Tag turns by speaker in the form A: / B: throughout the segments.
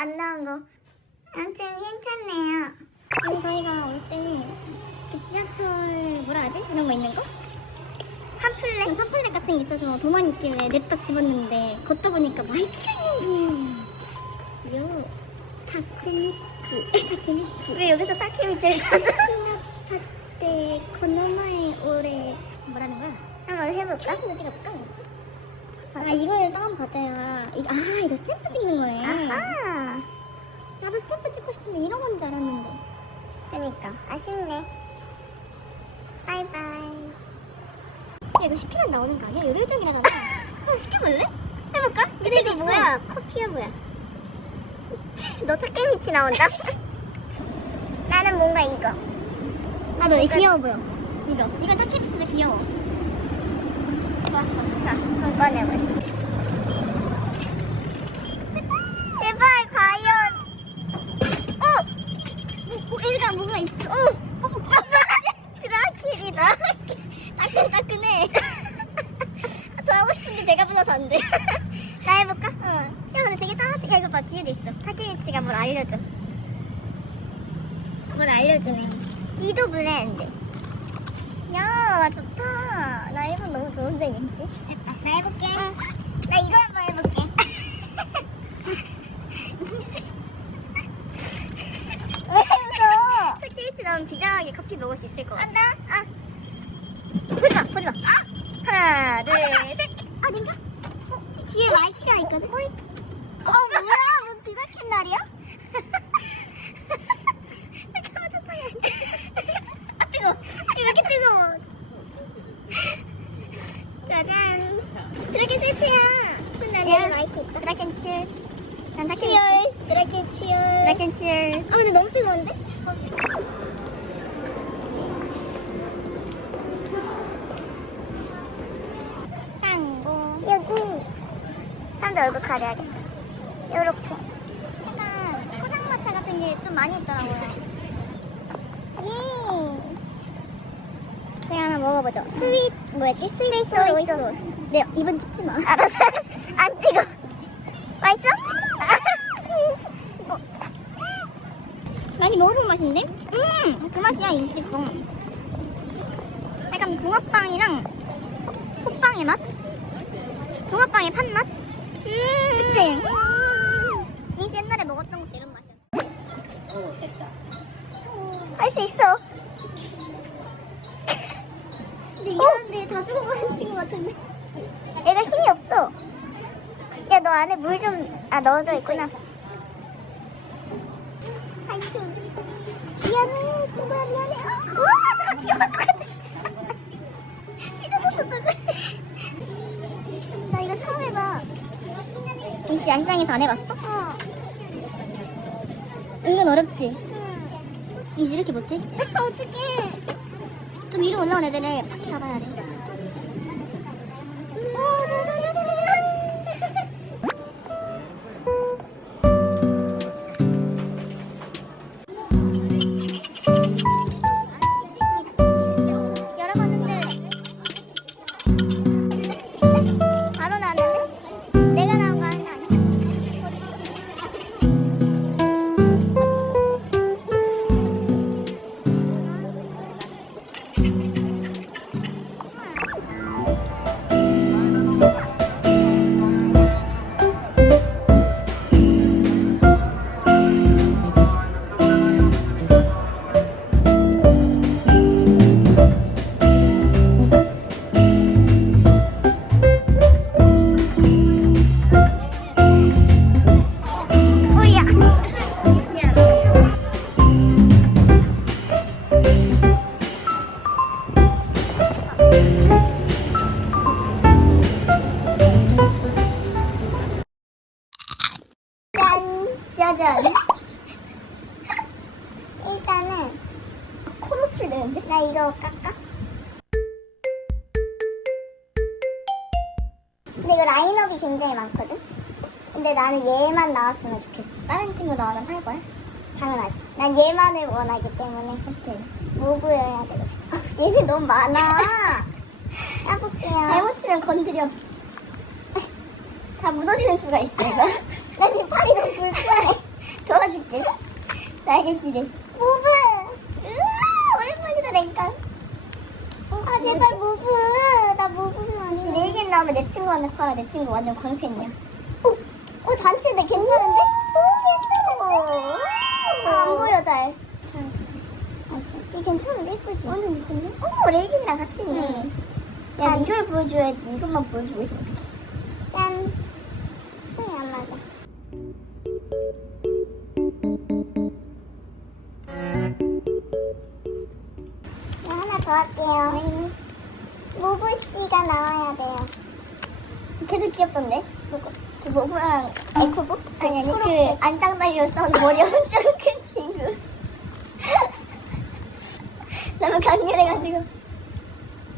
A: 안 나온 거. 아무튼 괜찮네요. 아니, 저희가 올때그 지하철 뭐라 하지? 이런 거 있는 거? 팜플렛? 팜플렛 같은 게 있어서 도만 있길래 냅다 집었는데 걷다 보니까 마이키가 있는 게 요, 타케미치. 타케미치. 왜 여기서 타케미치를 찾아? 타테 코노마에 오래 뭐라는 거야? 한번 해볼까? 찍어볼까? 혹시? 아 이걸 다운 받아야 이거, 아 이거 스탬프 찍는 거네 아하 나도 스탬프 찍고 싶은데 이런 건 줄 알았는데 그니까 아쉽네 바이바이 야 이거 시키면 나오는 거 아니야? 요리 중이라잖아 한번 시켜볼래? 해볼까? 근데 이거 뭐야? 커피야 뭐야? 너 타케미치 나온다? 나는 뭔가 이거. 나도 이 귀여워 보여. 이거. 이건 타케미치도 귀여워. 자, 그럼 꺼내보시. 제발, 과연. 어! 어, 얘가 뭐가 있어. 어! 어, 드라킬이다. 따끈따끈해. 더 하고 싶은데 배가 불러서 안 돼. 나 해볼까? 어. 야, 근데 되게 따뜻해. 야, 이거 봐. 뒤에도 있어. 타케미치가 뭘 알려줘. 뭘 알려주네. 디도 블렌드. 야, 좋다. 나 이건 너무 좋은데, 윤씨. 됐다. 나 해볼게. 나 이거 한번 해볼게. 왜 웃어? 타케미치 나오면 비장하게 커피 먹을 수 있을 것 같아. 한다. 아. 보지 마, 보지 마. 아. 하나, 둘, 셋. 아 닌가? 어, 뒤에 마이키가 있거든. 어, 뭐야? 뭐 비바킨 날이야? 잠깐만, 천천히. 아, 뜨거워. 왜 이렇게 뜨거워? 짜잔. 드라켄 세트야. 끝나네. 마이키 있다. 드라켄 치얼스. 난 드라켄 치얼스. 드라켄 치얼스. 드라켄 치얼스. 아, 근데 너무 뜨거운데? 항공. 여기. 사람들 얼굴 가려야겠다. 요렇게. 약간 포장마차 같은 게 좀 많이 있더라고요. 예. 그냥 하나 먹어보죠. 스윗, 뭐였지? 스윗 소이 소스. 네, 이번 찍지 마. 알았어. 안 찍어. 맛있어? 많이 먹어본 맛인데? 음, 그 맛이야, 임시tik도. 약간 붕어빵이랑 호빵의 맛? 붕어빵의 팥맛? 그치? 민씨 옛날에 먹었던 것도 이런 맛이었어. 할수 있어. 근데 이상한데 다 죽어버린 친구 같은데. 얘가 힘이 없어. 야, 너 안에 물 좀, 아, 넣어져 있구나. 아이쿠. 미안해, 친구야, 미안해. 아, 우와, 저거 튀어나올 것 같아. 찢어졌어, 저거. 나 이거 처음 해봐. 민씨 야 시장에서 안 해봤어? 어. 은근 어렵지? 응. 민씨 이렇게 못해? 어떡해. 좀 위로 올라온 애들을 팍 잡아야 돼. 나는
B: 얘만 나왔으면 좋겠어. 다른 친구 나오면 할 거야? 당연하지. 난 얘만을 원하기 때문에. 오케이. 모브여야 되거든. 얘는 너무 많아. 까볼게요. 잘못 치면 건드려. 다 무너지는 수가 있어, 이거. 나 지금 팔이 너무 불편해. 도와줄게. 날개 기대. 모브! 으아, 오랜만이다, 냉간. 아, 제발 모브. 나 모브 좀 안. 지금 일개 나오면 내 친구한테 팔아. 내 친구 완전 광팬이야. 오, 오 단체인데 괜찮은데? 오, 괜찮아. 아, 안 보여, 잘. 이게 괜찮은데? 예쁘지? 완전 예쁜데? 어, 레이긴이랑 같이 있네. 야, 이걸 보여줘야지. 이것만 보여주고 있으면 어떡해. 짠. 수정이 안 맞아. 네, 하나 더 할게요. 모브 씨가 나와야 돼요. 걔도 귀엽던데? 누구? 그 모브랑 에코보? 아니 아니 그 안장 달려서 머리 엄청 큰 친구. 너무 강렬해가지고.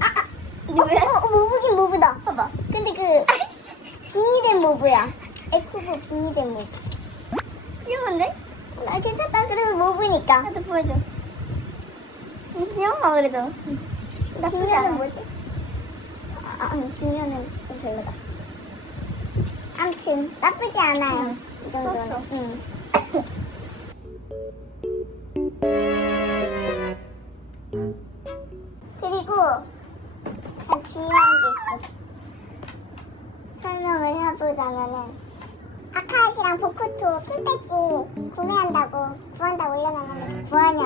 B: 아, 아 누구야? 어, 어, 모브긴 모브다. 봐봐. 근데 그 빙의된 모브야. 에코보 빙의된 모브. 귀여운데? 아 괜찮다. 그래도 모브니까. 나도 보여줘. 음, 귀여워 그래도. 나쁘지 않아. 뭐지? 아, 응, 뒷면은 좀 별로다. 아무튼 나쁘지 않아요. 이 정도는. 응. 그리고 한 중요한 게 있어. 설명을 해보자면은 아카시랑 보쿠토 핑배지 구매한다고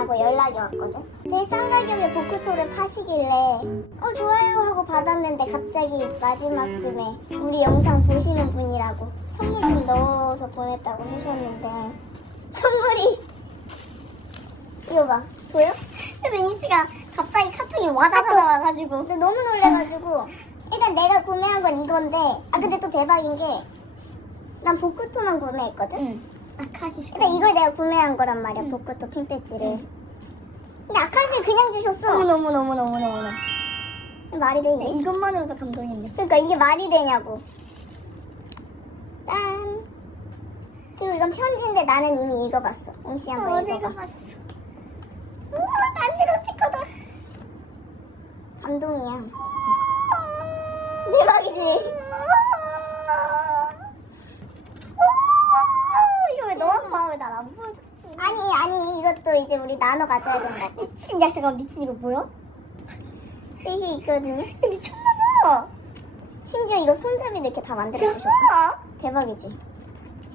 B: 구하냐고 연락이 왔거든. 되게 싼 가격에 보쿠토를 파시길래 어 좋아요 하고 받았는데 갑자기 마지막쯤에 우리 영상 보시는 분이라고 선물 좀 넣어서 보냈다고 하셨는데 선물이 이거 봐 보여? 근데 인씨가 갑자기 카톡이 와다다다 와가지고 근데 너무 놀래가지고 일단 내가 구매한 건 이건데 아 근데 또 대박인 게 난 보쿠토만 구매했거든? 응. 아카시 근데 이걸 내가 구매한 거란 말이야, 보쿠토 핀 배지를. 근데 아카시 그냥 주셨어. 너무 너무 너무 너무 너무. 말이 되니? 이것만으로도 감동인데. 그러니까 이게 말이 되냐고. 짠. 그리고 이건 편지인데 나는 이미 읽어봤어. 옹시 한번 어, 읽어봐. 우와, 단지로 스티커다. 감동이야. 대박이지? 이거 왜 너무 마음에 날안 보여줬어? 아니 이것도 이제 우리 나눠 가져야 된다. 미친 야 잠깐 미친 이거 뭐야? 이게 있거든요. 미쳤나봐. 심지어 이거 손잡이도 이렇게 다 만들어 주셨다. 대박이지. 야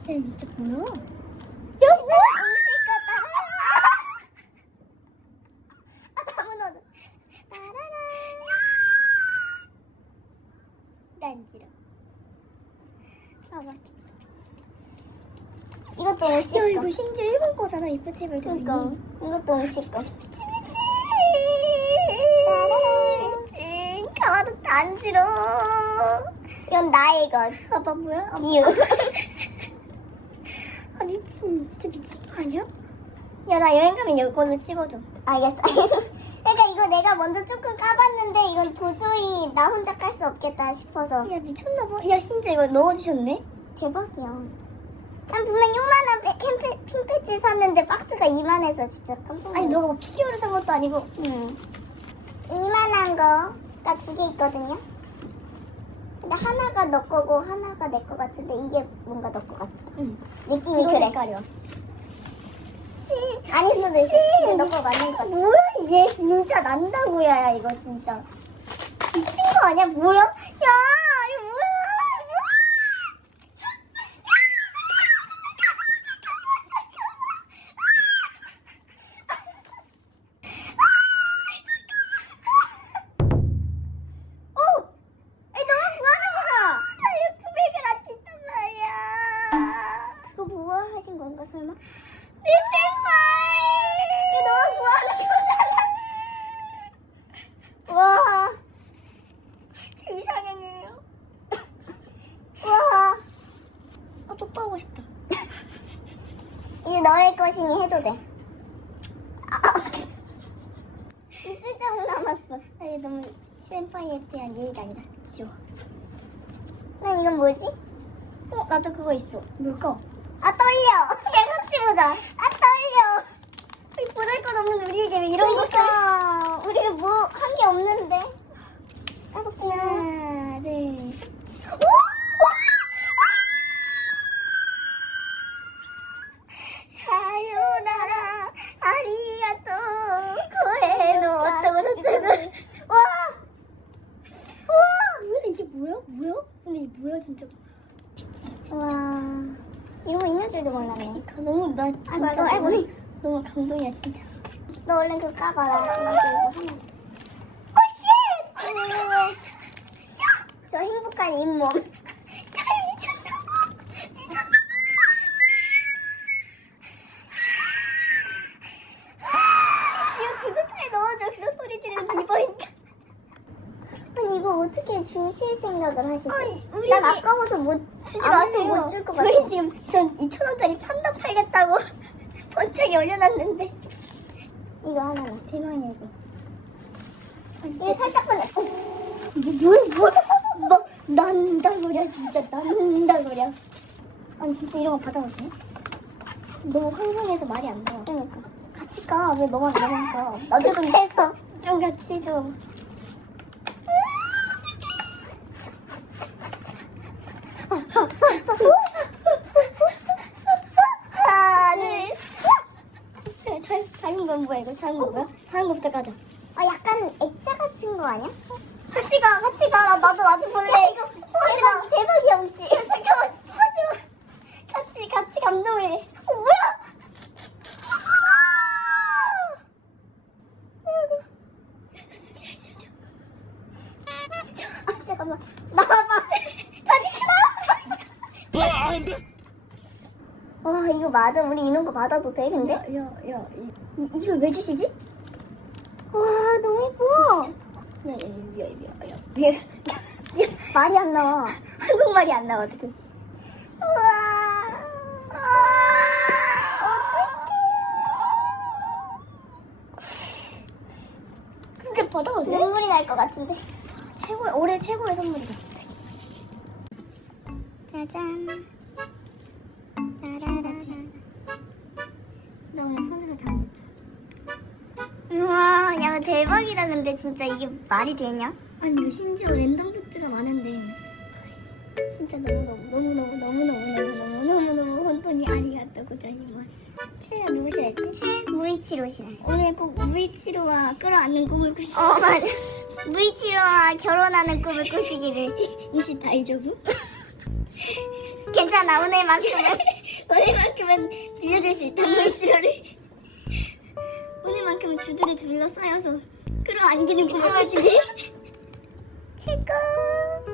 B: 진짜 뭐야? 야 뭐야? 아. 난지러. 봐봐. 이것도 음식 야 이거 심지어 일본 거잖아 이프 테이블 그러니까. 이것도 음식 거 미치 미치 가마도 단지러. 이건 나의 것. 봐봐 뭐야? 기우 아 미친. 진짜 미친 거 아니야? 야 나 여행 가면 이걸로 찍어줘. 알겠어. 그러니까 이거 내가 먼저 조금 까봤는데 이건 도저히 나 혼자 깔 수 없겠다 싶어서. 야 미쳤나 봐. 야 심지어 이거 넣어주셨네? 대박이야 난 분명 요만한 캠페, 핑 패치 샀는데 박스가 이만해서 진짜 깜짝 놀랐어. 아니 너가 뭐 피규어를 산 것도 아니고. 응. 이만한 거가 두 개 있거든요. 근데 하나가 너 거고 하나가 내 거 같은데 이게 뭔가 너 거 같아. 응. 느낌이 그래. 헷갈려. 아닐 수도 있어. 너거 맞는 거 같아. 뭐야 얘 진짜 난다고야 야 이거 진짜. 미친 거 아니야 뭐야? 야? 오! 이 너무 구하는 거다! 나 예쁘게 그려진단 말이야. 그거 뭐 하신 건가, 설마? 내 팬파이! 이 너무 구하는 거잖아! 와. 이상형이에요. 와. 아, 뽀뽀하고 싶다.
A: 이제 너의 것이니 해도 돼. 아. 입술자국 남았어. 아니 너무 센파이에 아니다. 지워. 난 이건 뭐지? 어 나도 그거 있어. 뭘까? 아 떨려. 야 같이 보자. 아 떨려. 우리 보잘 것 없는 우리에게 왜 이런 것을? 우리는 뭐 한 게 없는데. 하나, 둘, 셋. 오! 사요나라 아리가또 고에노 어쩌고 저쩌고 와! 와! 뭐야 이게 뭐야? 뭐야? 근데 이게 뭐야 진짜 와 이런 거 있는 줄도 몰랐네 너무 나 진짜
B: 맞아.
A: 너무, 너무 감동이야 진짜. 너 얼른 그거 까봐라 오쉣! 저 행복한 잇몸 야 미쳤나봐 미쳤나봐 지금 그것에 넣어줘 그 소리 지르는 비버니까 아니 이거 어떻게 주실 생각을 하시지?
B: 우리
A: 난 아까워서 못 주지 마세요.
B: 못줄것
A: 저희
B: 같아.
A: 지금 전 2,000원짜리 판다 팔겠다고 번창에 올려놨는데. 이거 하나만 대망이야 이거 이거 살짝 보내 이게 뭐야 뭐야 뭐 난다거려 진짜 난다거려. 아니 진짜 이런 거 받아보세요. 너무 황송해서 말이 안 나와. 그러니까. 같이 가 왜 너만 너만 가 나도 좀 해서 좀 같이 좀 하나 둘 자, 작은 건 뭐야 이거 작은 거 뭐야? 가자 아. 약간 액자 같은 거 아니야? 같이 가 같이 가. 나, 나도 나도 볼래. 이거 하지마. 대박이야 혹시. 잠깐만 하지마. 같이 같이 감동해. 어 뭐야? 아 잠깐만. 나와봐. 다리 나
B: 아, 안 돼.
A: 와 이거 맞아. 우리 이런 거 받아도 돼 근데?
B: 야 야 야
A: 이, 이걸 왜 주시지? 와 너무 예뻐
B: 야야야야야
A: 말이 안 나와. 한국말이 안 나와 어떡해. 우와. 어떡해. 진짜 받아도 돼? 눈물이 날 것 같은데. 최고 올해 최고의 선물이다. 짜잔 우와 야 대박이다. 근데 진짜 이게 말이 되냐?
B: 아니 심지어 랜덤 포트가 많은데.
A: 진짜 너무너무 너무너무 너무너무 너무너무 혼돈이 아리가또 고자이만 뭐. 최애 무엇이랬지? 최애 무이치로시라
B: 오늘 꼭 무이치로와 끌어안는 꿈을 꾸시
A: 어 맞아. 무이치로와 결혼하는 꿈을 꾸시기를.
B: 이시 다이조부?
A: 괜찮아 오늘만큼은.
B: 오늘만큼은 빌려줄 수 있다 무이치로를. 오늘만큼은 주둥이 둘러싸여서 끌어안기는 꿈을 꾸시길
A: 최고.